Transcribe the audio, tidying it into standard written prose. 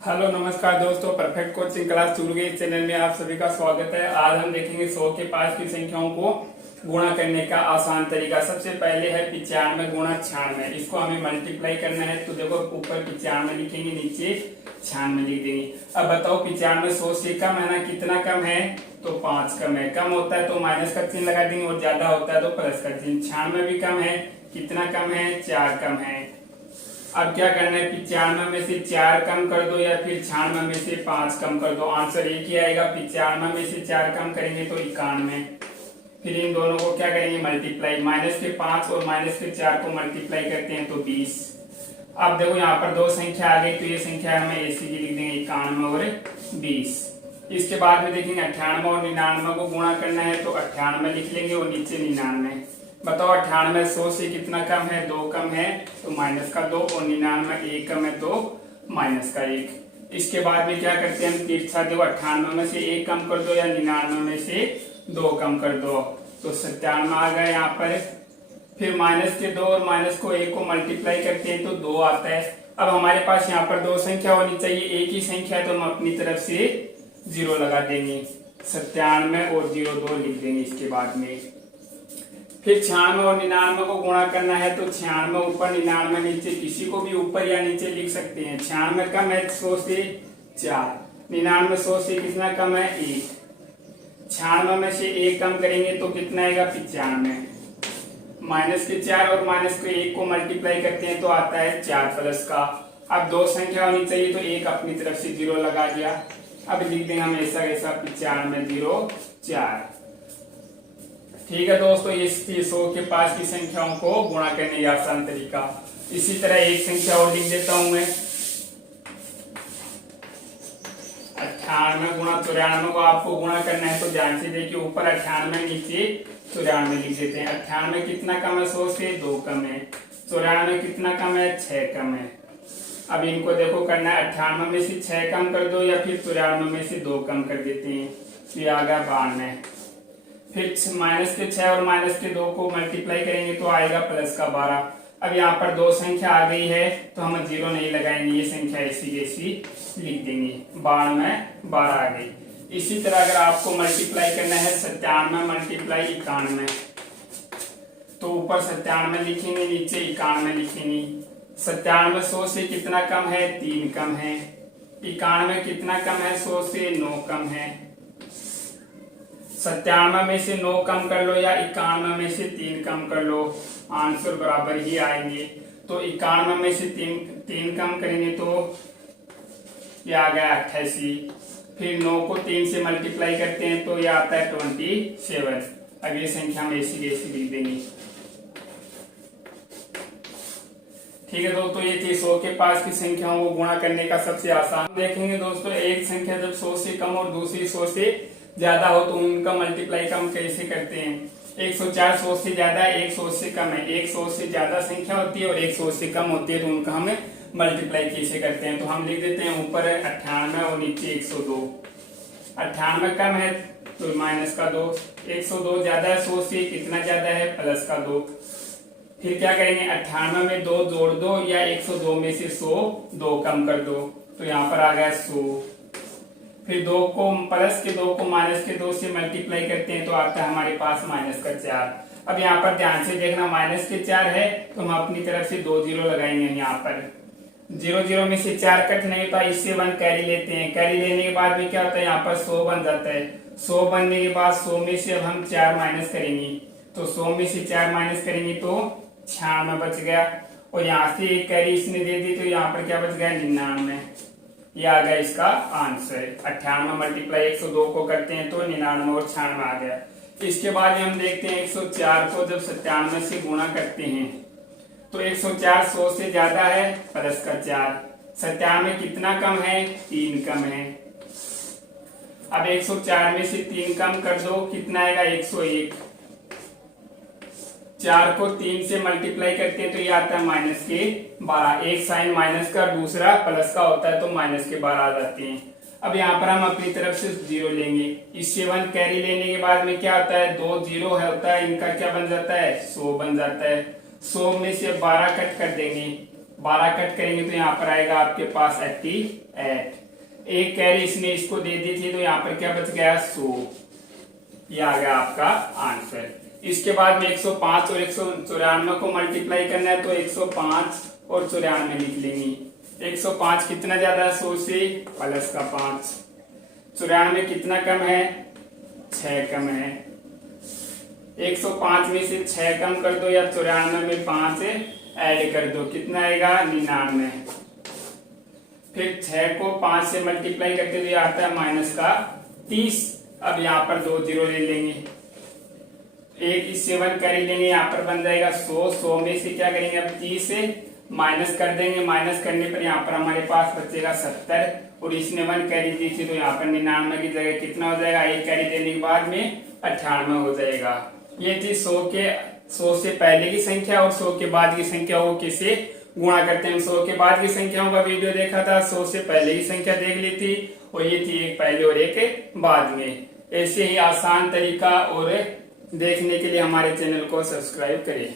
Hello नमस्कार दोस्तों, perfect coaching class शुरू के इस चैनल में आप सभी का स्वागत है। आज हम देखेंगे 100 के पास की संख्याओं को गुणा करने का आसान तरीका। सबसे पहले है 95 गुणा 96। इसको हमें मल्टीप्लाई करना है। तो देखो, ऊपर 95 लिखेंगे, नीचे 96 लिख देंगे। अब बताओ 95 100 से कम है ना? कितना कम है? तो 5 कम है। कम होता है तो माइनस का चिन्ह लगा देंगे और ज्यादा होता है तो प्लस का चिन्ह। 96 भी कम है। कितना कम है? 4 कम है। अब क्या करना है? 95 में से 4 कम कर दो या फिर 96 में से 5 कम कर दो। आंसर एक ही आएगा। 95 में से 4 कम करेंगे तो 91। फिर इन दोनों को क्या करेंगे? मल्टीप्लाई। माइनस के 5 और माइनस के 4 को मल्टीप्लाई करते हैं तो 20। अब देखो, यहाँ पर दो संख्या आ गई तो ये संख्या हमें ऐसी की लिख देंगे, 91 और 20। इसके बाद में देखेंगे 98 और 99 को गुणा करना है तो 98 लिख लेंगे और नीचे 99। बताओ 98 100 से कितना कम है? 2 कम है तो माइनस का 2, और 99 1 कम है तो माइनस का 1। इसके बाद में क्या करते हैं? हम तिरछा देखो, 98 में से 1 कम कर दो या 99 में से 2 कम कर दो तो 97 आ गया यहाँ पर। फिर माइनस के 2 और माइनस को 1 को मल्टीप्लाई करते हैं तो 2 आता है। अब हमारे पास यहाँ पर दो संख्या होनी चाहिए, एक ही संख्या है तो हम अपनी तरफ से 0 लगा देंगे। 97 और 0 2 लिख देंगे इसके बाद में। फिर 96 और 99 को गुणा करना है तो 96 ऊपर 99 नीचे, किसी को भी ऊपर या नीचे लिख सकते हैं। 96 कम है 100 से 4, 99 100 से कितना कम है? 1। 96 में से 1 कम करेंगे तो कितना आएगा? 95। माइनस के 4 और माइनस के 1 को मल्टीप्लाई करते हैं तो आता है 4 प्लस का। अब दो संख्या होनी चाहिए तो एक अपनी तरफ से 0 लगा दिया। अब लिख देंगे हम ऐसा 95 0 4। ठीक है दोस्तों, ये 100 के पास की संख्याओं को गुणा करने का आसान तरीका। इसी तरह एक संख्या और लिख देता हूं मैं, 98 गुणा 94 को आपको गुणा करना है तो ध्यान से देखिए, ऊपर 98 नीचे 94 लिख देते हैं। 98 कितना कम है? 100 से 2 कम है। 94 कितना कम है? 6 कम है। अब इनको देखो करना है, 98 में से 6 कम कर दो या फिर 94 में से 2 कम कर देते हैं तो ये आ गया 92। फिर माइनस के 6 और माइनस के 2 को मल्टीप्लाई करेंगे तो आएगा प्लस का 12। अब यहाँ पर दो संख्या आ गई है तो हम 0 नहीं लगाएंगे, ये संख्या ऐसी जैसी लिख देंगे। 92 12 आ गई। इसी तरह अगर आपको मल्टीप्लाई करना है 97 मल्टीप्लाई 91, तो ऊपर 97 लिखेंगे, नीचे 91 लिखेंगे। 97 100 से कितना कम है? 3 कम है। 91 कितना कम है? 100 से 9 कम है। 97 में से 9 कम कर लो या 91 में से 3 कम कर लो, आंसर बराबर ही आएंगे। तो 91 में से 3 कम करेंगे तो ये आ गया 88। फिर 9 को 3 से मल्टीप्लाई करते हैं तो ये आता है 27। अब ये संख्या हम ऐसी कैसी लिख देंगे। ठीक है दोस्तों, ये थी 100 के पास की संख्याओं को गुणा करने का सबसे आसान। देखेंगे दोस्तों, एक संख्या जब 100 से कम और दूसरी 100 से ज्यादा हो तो उनका मल्टीप्लाई हम कैसे करते हैं? 104 100 से ज्यादा है, 100 से कम है। 100 से ज्यादा संख्या होती है और 100 से कम होती है तो उनका हमें मल्टीप्लाई कैसे करते हैं? तो हम लिख देते हैं, ऊपर है 98 और नीचे 102। 98 कम है तो माइनस का 2, 102 ज्यादा है 100 से, कितना ज्यादा है? प्लस का 2। फिर क्या करेंगे? 98 में 2 जोड़ दो या 102 में से 100 2 कम कर दो तो यहाँ पर आ गया 100। फिर 2 को प्लस के 2 को माइनस के 2 से मल्टीप्लाई करते हैं तो आता है हमारे पास माइनस का 4। अब यहाँ पर ध्यान से देखना, माइनस के 4 है तो हम अपनी तरफ से 2 0 लगाएंगे। यहाँ पर 0 0 में से 4 कट नहीं होता, इससे 1 कैरी लेते हैं। कैरी लेने के बाद में क्या होता है? यहाँ पर 100 बन जाता है। 100 बनने के बाद 100 में से अब हम 4 माइनस करेंगे तो 100 में से 4 माइनस करेंगे तो 96 बच गया। और यहाँ से एक कैरी इसने दे दी तो यहाँ पर क्या बच गया? 99। ये आ गया इसका आंसर। 98 मल्टीप्लाई 102 को करते हैं तो 99 और 96 आ गया। इसके बाद हम देखते हैं 104 को जब 97 से गुणा करते हैं तो 104 100 से ज्यादा है, प्लस का 4। 97 कितना कम है? 3 कम है। अब 104 में से 3 कम कर दो, कितना आएगा? 101। 4 को 3 से मल्टीप्लाई करते हैं तो ये आता है माइनस के 12। एक साइन माइनस का, दूसरा प्लस का होता है तो माइनस के 12 आ जाते हैं। अब यहाँ पर हम अपनी तरफ से 0 लेंगे। इससे 1 कैरी लेने के बाद में क्या होता है? 2 0 है होता है, इनका क्या बन जाता है? 100 बन जाता है। 100 में से 12 कट कर देंगे 12 कट करेंगे तो यहाँ पर आएगा आपके पास 88। एक कैरी इसने इसको दे दी थी तो यहाँ पर क्या बच गया 100। ये आ गया आपका आंसर। इसके बाद में 105 और 194 को मल्टीप्लाई करना है तो 105 और 94 लिख लेंगे। 105 कितना ज्यादा है 100 से प्लस का 5। 94 कितना कम है 6 कम है। 105 में से 6 कम कर दो या 94 में 5 ऐड कर दो, कितना आएगा 99। फिर 6 को 5 से मल्टीप्लाई करते तो आता है माइनस का 30। अब यहाँ पर 2 जीरो ले लेंगे, एक इस 7 कर ही लेंगे, यहाँ पर बन जाएगा 100। 100 में से क्या करेंगे अब 30 से माइनस कर देंगे, माइनस करने पर यहाँ पर हमारे पास बचेगा 70 और इसने 1 कैरी दी थी तो यहाँ पर 99 की जगह कितना हो जाएगा, 1 कैरी देने के बाद में 98 हो जाएगा। ये थी 100 से पहले की संख्या और 100 के बाद की संख्या को किसे गुणा करते हैं। 100 के बाद की संख्याओं का वीडियो देखा था, 100 से पहले की संख्या देख ली थी और ये थी एक पहले और एक बाद में। ऐसे ही आसान तरीका और देखने के लिए हमारे चैनल को सब्सक्राइब करें।